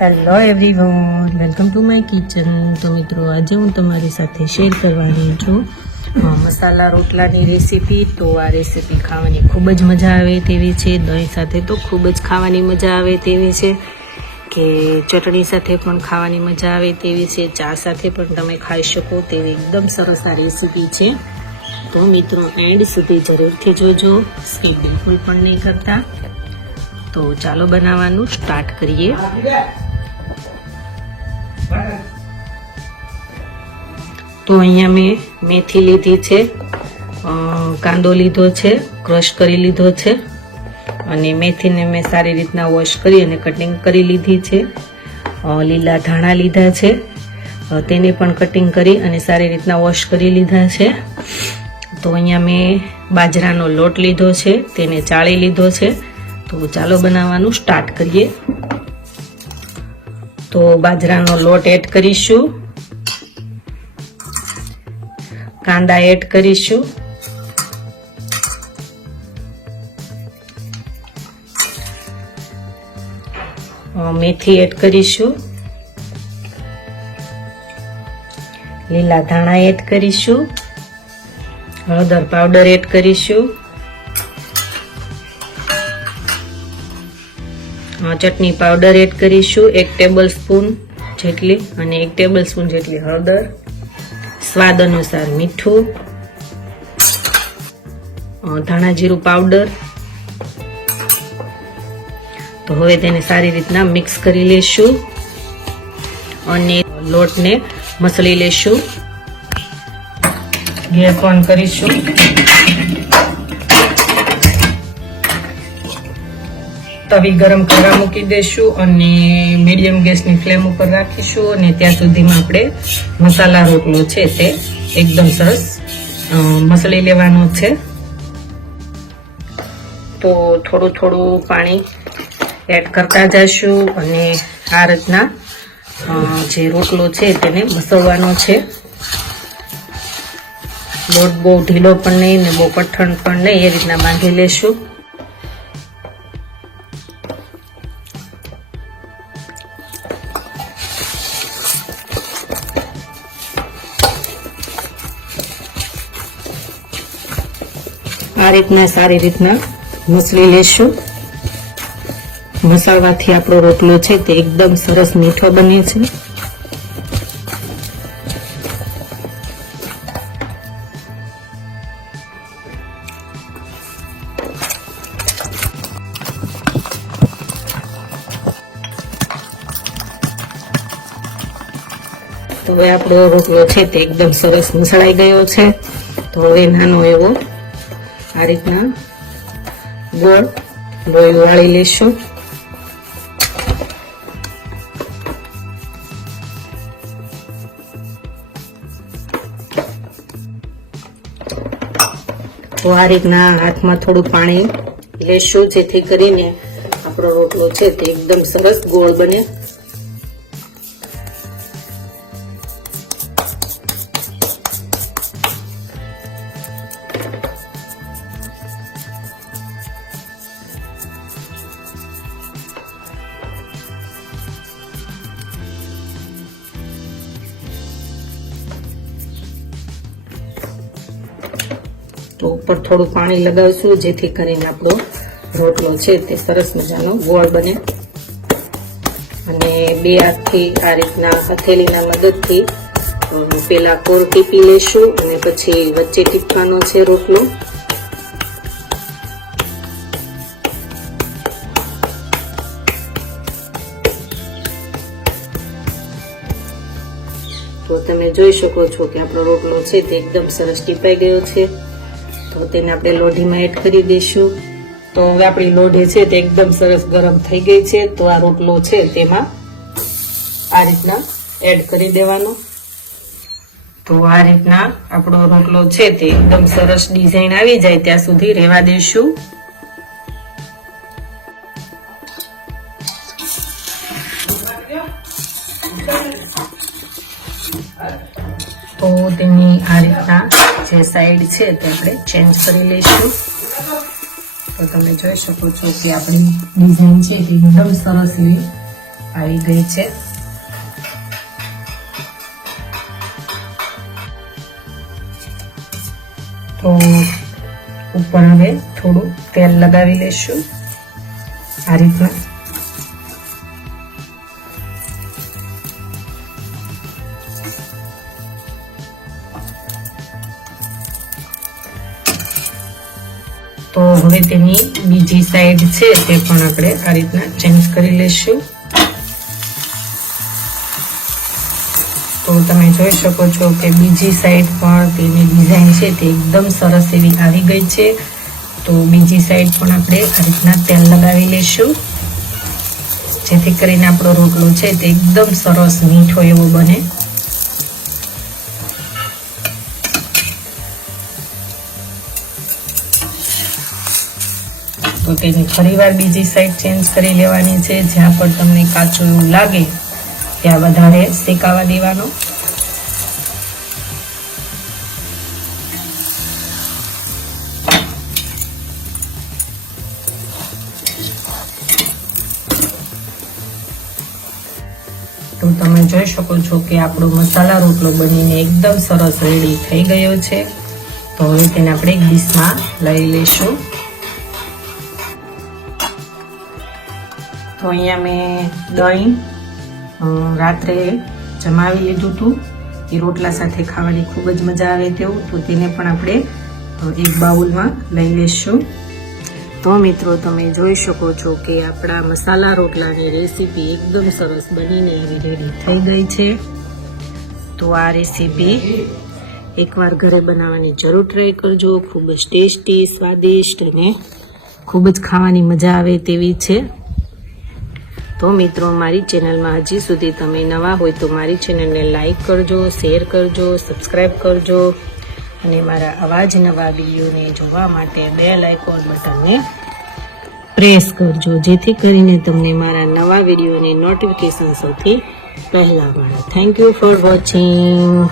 Hello everyone, welcome to my kitchen. તો મિત્રો, આજે હું તમારી સાથે શેર કરવાની છું મસાલા રોટલાની રેસીપી। તો આ રેસીપી ખાવાની ખૂબ જ મજા આવે તેવી છે, દહીં સાથે તો ખૂબ જ ખાવાની મજા આવે તેવી છે, કે ચટણી સાથે પણ ખાવાની મજા આવે તેવી છે, ચા સાથે પણ તમે ખાઈ શકો તેવી એકદમ સરસ આ રેસીપી છે। તો મિત્રો, એન્ડ સુધી જરૂરથી જોજો, સ્કીપ બિલકુલ પણ નહીં કરતા। તો ચાલો બનાવવાનું સ્ટાર્ટ કરીએ। તો અહીંયા મેં મેથી લીધી છે, કાંદો લીધો છે, ક્રશ કરી લીધો છે, અને મેથીને મેં સારી રીતના વોશ કરી અને કટિંગ કરી લીધી છે। લીલા ધાણા લીધા છે, તેને પણ કટિંગ કરી અને સારી રીતના વોશ કરી લીધા છે। તો અહીંયા મેં બાજરાનો લોટ લીધો છે, તેને ચાળી લીધો છે। તો ચાલો બનાવવાનું સ્ટાર્ટ કરીએ। તો બાજરાનો લોટ એડ કરીશું, કાંદા એડ કરીશું, મેથી એડ કરીશું, લીલા ધાણા એડ કરીશું, હળદર પાવડર એડ કરીશું, ચટણી પાવડર એડ કરીશું 1 ટેબલ સ્પૂન જેટલી, અને 1 ટેબલ સ્પૂન જેટલી હળદર, સ્વાદ અનુસાર મીઠું, ધાણા જીરું પાવડર। તો હવે તેને સારી રીતના મિક્સ કરી લેશું અને લોટને મસળી લેશું। ગેસ ઓન કરીશું, તવી ગરમ કરવા મૂકી દેશું અને મીડિયમ ગેસની ફ્લેમ ઉપર રાખીશું, અને ત્યાં સુધીમાં આપણે મસાલા રોટલો છે તે એકદમ સરસ મસળી લેવાનો છે। તો થોડું થોડું પાણી એડ કરતા જઈશું અને આ રીતના જે રોટલો છે તેને મસળવાનો છે। લોટ બહુ ઢીલો પણ નહીં ને બહુ કઠણ પણ નહીં, એ રીતના બાંધી લેશું। આ રીતના સારી રીતના મસળી લેશું। મસાળવાથી આપણો રોટલો છે તે એકદમ સરસ મીઠો બને છે। તો હવે આપણો રોટલો છે તે એકદમ સરસ મસળાઈ ગયો છે। તો હવે નાનો એવો આ રીતના ગોળ લોહી વાળી લેશું। તો આ રીતના હાથમાં થોડું પાણી લેશું, જેથી કરીને આપણો રોટલો છે તે એકદમ સરસ ગોળ બને। તો ઉપર થોડું પાણી લગાવશું, જેથી કરીને આપણો રોટલો છે તે સરસ મજાનો ગોળ બને। અને બે હાથથી આ રીતના હથેળીના મદદથી પેલા કોર ટીપી લેશું અને પછી વચ્ચે ટીપવાનો છે રોટલો। તો તમે જોઈ શકો છો કે આપણો રોટલો છે તે એકદમ સરસ ટીપાઈ ગયો છે। તો તેને આપણે લોઢીમાં એડ કરી દઈશું। તો હવે આપણી લોઢી છે તે એકદમ સરસ ગરમ થઈ ગઈ છે। તો આ રોટલો છે તેમાં આ રીતના એડ કરી દેવાનો। તો આ રીતના આપણો રોટલો છે તે એકદમ સરસ ડિઝાઇન આવી જાય ત્યાં સુધી રહેવા દઈશું। તો તેની આ રીતના જે સાઈડ છે તે આપણે ચેન્જ કરી લઈશું। તો તમે જોઈ શકો છો કે આપણી ડિઝાઇન છે તે એકદમ સરસ એવી આવી ગઈ છે. તો ઉપર હવે થોડું તેલ લગાવી લેશું આ રીતના. તો હવે તેની બીજી સાઈડ છે તે પણ આપણે આ રીતના ચેન્જ કરી લેશું. તો તમે જોઈ શકો છો કે બીજી સાઈડ પણ તેની ડિઝાઇન છે તે એકદમ સરસ એવી આવી ગઈ છે. તો બીજી સાઈડ પણ આપણે આ રીતના તેલ લગાવી લેશું, જેથી કરીને આપણો રોટલો છે તે એકદમ સરસ મીઠો એવો બને. તો તેની ફરીવાર બીજી સાઈડ ચેન્જ કરી લેવાની છે. જ્યાં પણ તમને કાચું એવું લાગે ત્યાં વધારે શેકાવા દેવાનો. તો તમે જોઈ શકો છો કે આપણો મસાલા રોટલો બનીને એકદમ સરસ રેડી થઈ ગયો છે. તો હવે તેને આપણે એક ડીશમાં લઈ લઈશું. તો અહીંયા મેં દહીં રાત્રે જમાવી લીધું હતું. એ રોટલા સાથે ખાવાની ખૂબ જ મજા આવે તેવું. તો તેને પણ આપણે એક બાઉલમાં લઈ લઈશું. તો મિત્રો તમે જોઈ શકો છો કે આપણા મસાલા રોટલાની રેસીપી એકદમ સરસ બનીને એવી રેડી થઈ ગઈ છે. તો આ રેસીપી એકવાર ઘરે બનાવવાની જરૂર ટ્રાય કરજો. ખૂબ જ ટેસ્ટી, સ્વાદિષ્ટ અને ખૂબ જ ખાવાની મજા આવે તેવી છે. તો મિત્રો મારી ચેનલમાં હજી સુધી તમે નવા હોય તો મારી ચેનલને લાઈક કરજો, શેર કરજો, સબસ્ક્રાઈબ કરજો અને મારા આવા જ નવા વિડીયોને જોવા માટે બેલ આઇકોન બટનને પ્રેસ કરજો, જેથી કરીને તમને મારા નવા વિડીયોની નોટિફિકેશન સૌથી પહેલા મળે. Thank you for watching.